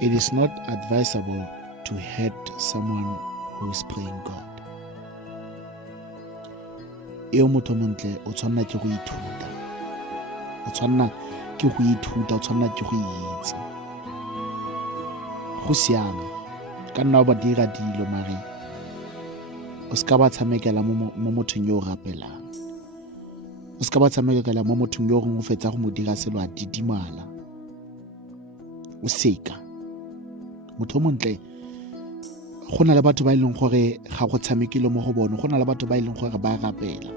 It is not advisable to hurt someone who is praying God. Eo motho montle o tshwanna ke go ithuta. O tshwanna ke go ithuta, o tshwanna ke go itse. Go siame ka nna ba dira dilo mare o ska ba tshamekela mo mothong yo o rapelang. O ska ba tshamekela mo mothong yo o fetsa go mo dira selo a didimala. O seka motho montle go na le batho ba ileng gore ga go tshamekile mo go bone, go na le batho ba ileng gore ba rapela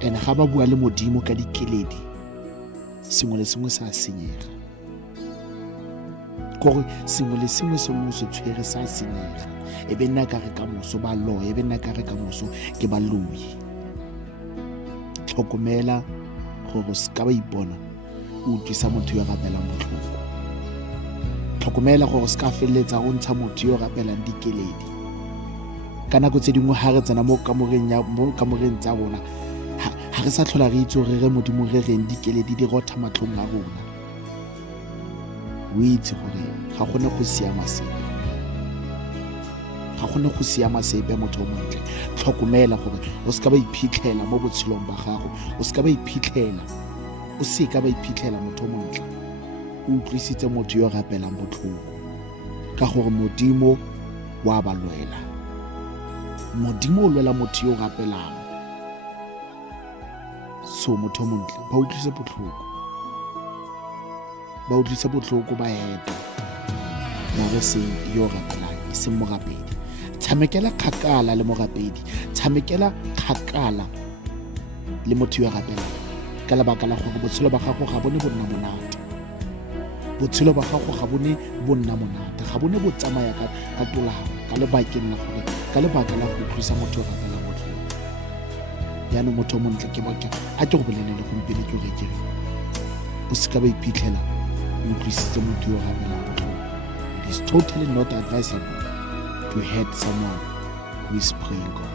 ene ga ba bua le modimo ka dikeledi sengwe le sengwe sa senyega, gore sengwe le sengwe se mo se tshwere sa senyega, e be nna ka re ka moso ba loya, e be nna ka re ka moso ke ba loyi. Tlhokomela gore se ka ba ipona o utlwisa motho yo rapelang botlhoko. Tlhokomela gore se ka feleletsa go ntsha motho yo rapelang dikeledi. Ka nako tse dingwe ga re tsena mo kamoreng tsa bona ga re sa tlhola re itse gore re modimo re reng dikeledi di rotha matlhong a rona. O itse gore ga gone go siama sepe, ga gone go siama sepe motho o montle. Tlhokomela gore o se ka ba iphitlhela mo botshelong ba gago, o se ka ba iphitlhela, o se ka ba iphitlhela motho o montle o utlwisitse motho yo rapelang botlhoko, ka gore modimo wa ba lwela. Modimo o lwela motho yo rapelang. So motho o montle ba utlwise botlhoko, ba utlwise botlhoko ba heta mare se yo rapelang e seng morapedi. Tshamekela kgakala le morapedi, tshamekela kgakala le motho yo rapelang ka lebaka la gore botshelo ba gago ga bone bonna monate. Botshelo ba gago ga bone bonna monate, ga bone bo tsamaya ka tolamo ka lebakeng la gore ka lebaka la go utlwisa motho yo rapelang botlhoko. Yaanong motho o montle ke a ke go bolelele gompieno ke gore kere o se ka ba iphitlhela o utlwisitse motho yo rapelang botlhoko. It is totally not advisable to hurt someone who is praying God.